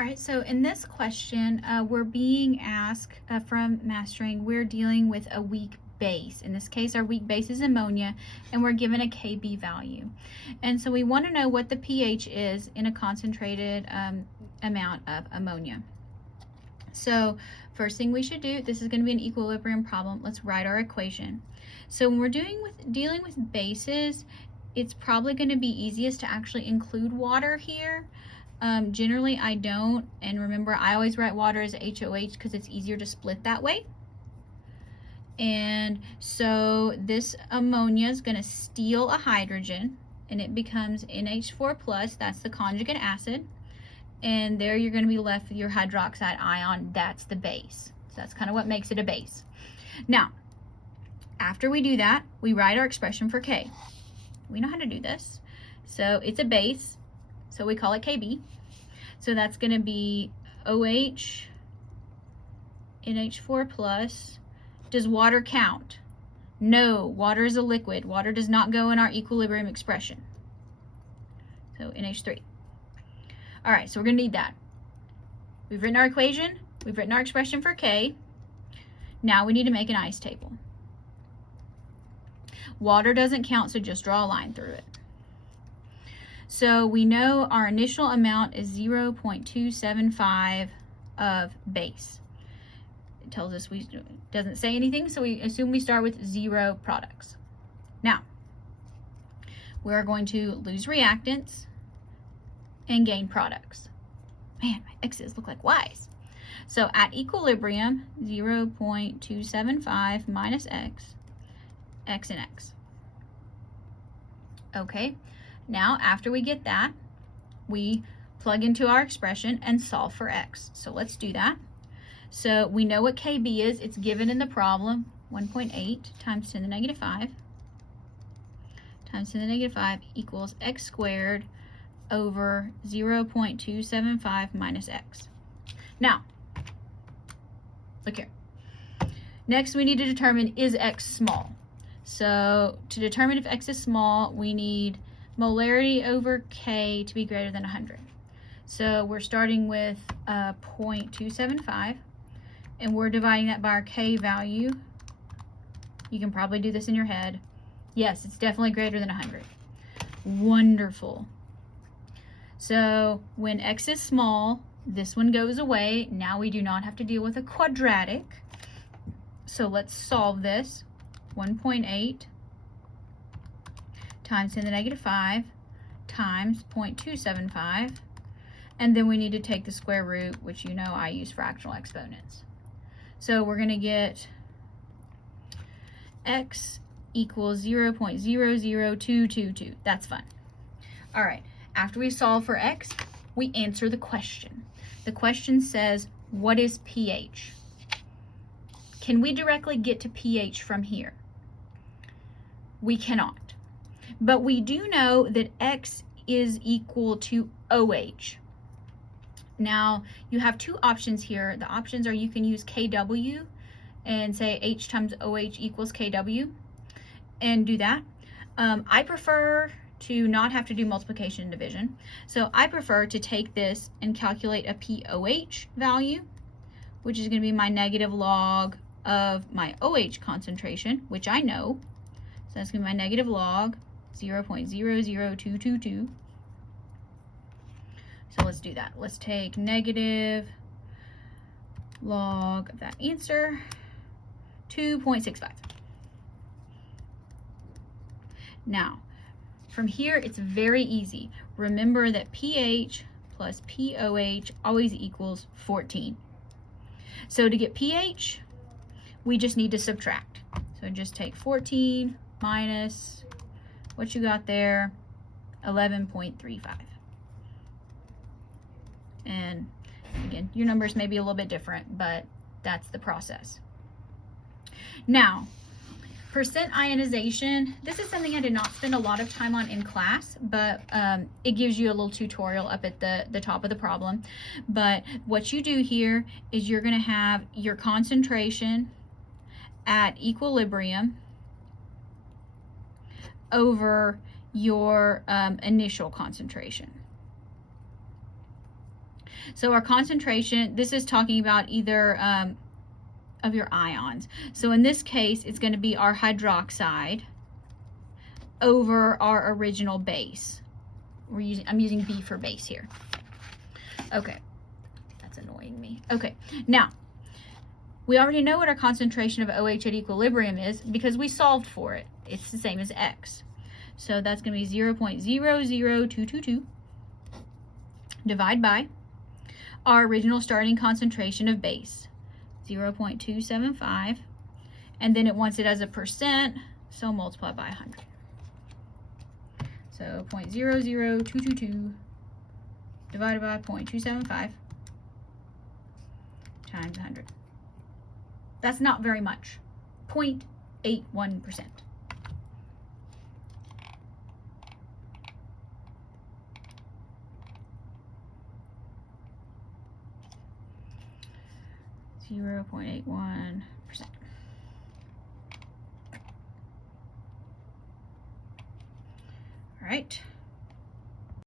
All right, so in this question, we're being asked from mastering, we're dealing with a weak base. In this case, our weak base is ammonia, and we're given a Kb value. And so we want to know what the pH is in a concentrated amount of ammonia. So first thing we should do, this is going to be an equilibrium problem. Let's write our equation. So when we're dealing with bases, it's probably going to be easiest to actually include water here. Generally I don't, and remember I always write water as HOH because it's easier to split that way. And so this ammonia is going to steal a hydrogen and it becomes NH4+, that's the conjugate acid, and there you're going to be left with your hydroxide ion, that's the base. So that's kind of what makes it a base. Now after we do that, we write our expression for K. We know how to do this. So it's a base, so we call it Kb. So that's going to be OH, NH4+. Does water count? No, water is a liquid. Water does not go in our equilibrium expression. So NH3. All right, so we're going to need that. We've written our equation. We've written our expression for K. Now we need to make an ice table. Water doesn't count, so just draw a line through it. So we know our initial amount is 0.275 of base. It tells us doesn't say anything, so we assume we start with 0 products. Now, we're going to lose reactants and gain products. Man, my x's look like y's. So at equilibrium, 0.275 minus x and x. Okay. Now, after we get that, we plug into our expression and solve for x. So let's do that. So we know what Kb is. It's given in the problem, 1.8 times 10 to the negative 5 times 10 to the negative 5 equals x squared over 0.275 minus x. Now, look here. Next, we need to determine, is x small? So to determine if x is small, we need molarity over K to be greater than 100. So we're starting with 0.275, and we're dividing that by our K value. You can probably do this in your head. Yes, it's definitely greater than 100. Wonderful. So when x is small, this one goes away. Now we do not have to deal with a quadratic. So let's solve this. 1.8 times 10 to the negative 5 times 0.275, and then we need to take the square root, which you know I use fractional exponents. So we're going to get x equals 0.00222. That's fun. All right, after we solve for x, we answer the question. The question says, what is pH? Can we directly get to pH from here? We cannot. But we do know that x is equal to OH. Now, you have two options here. The options are you can use KW and say H times OH equals KW and do that. I prefer to not have to do multiplication and division. So I prefer to take this and calculate a pOH value, which is going to be my negative log of my OH concentration, which I know. So that's going to be my negative log, 0.00222. So let's do that. Let's take negative log of that answer, 2.65. Now, from here, it's very easy. Remember that pH plus pOH always equals 14. So to get pH, we just need to subtract. So just take 14 minus what you got there, 11.35. And again, your numbers may be a little bit different, but that's the process. Now, percent ionization, this is something I did not spend a lot of time on in class, but it gives you a little tutorial up at the top of the problem. But what you do here is you're going to have your concentration at equilibrium over your initial concentration. So our concentration, this is talking about either of your ions. So in this case, it's going to be our hydroxide over our original base. I'm using B for base here. Okay, that's annoying me. Okay, now, we already know what our concentration of OH at equilibrium is because we solved for it. It's the same as X. So that's going to be 0.00222 divide by our original starting concentration of base, 0.275, and then it wants it as a percent, so multiply by 100. So 0.00222 divided by 0.275 times 100. That's not very much, 0.81%. Zero 0.81%. All right.